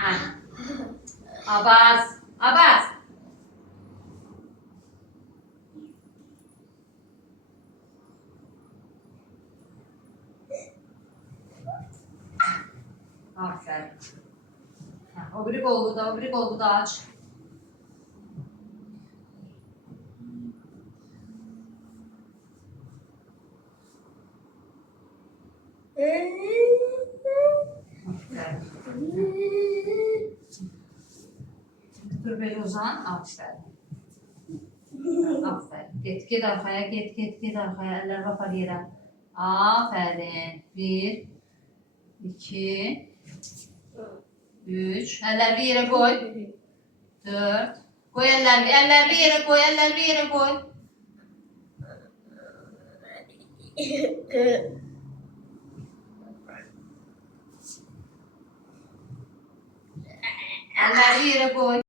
Heh. Abbas. Abbas. Aferin. Heh, o biri kolu da aç. Aferin. Dur böyle uzan. Aferin. Aferin. Git arkaya. Git arkaya. Eller bakar yere. Aferin. 1, 2, 3. Eller bir yere koy. 4. Koy eller bir yere koy. Eller bir yere koy. Eller bir yere koy.